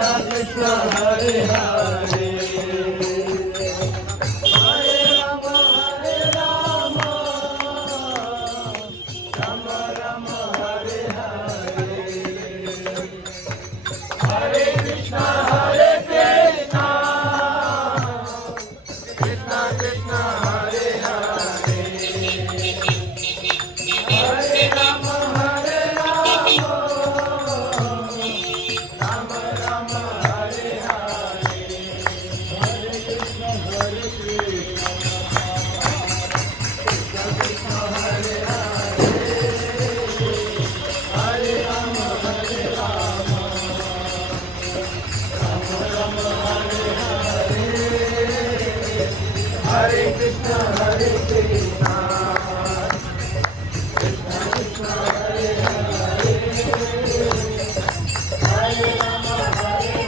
Krishna Hare Hare Hare Rama Rama Rama Hare Hare Hare Krishna Krishna Krishna Hare Hare Hare Rama Rama Rama Hare Hare Hare Krishna Krishna Krishna Hare Hare Hare Rama Hare Rama Rama Rama Hare Hare Hare Krishna Krishna Krishna Krishna Hare Hare Hare Rama Hare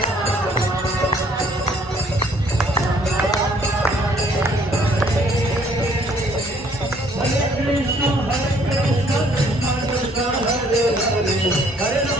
Hare Krishna Krishna Hare Hare Hare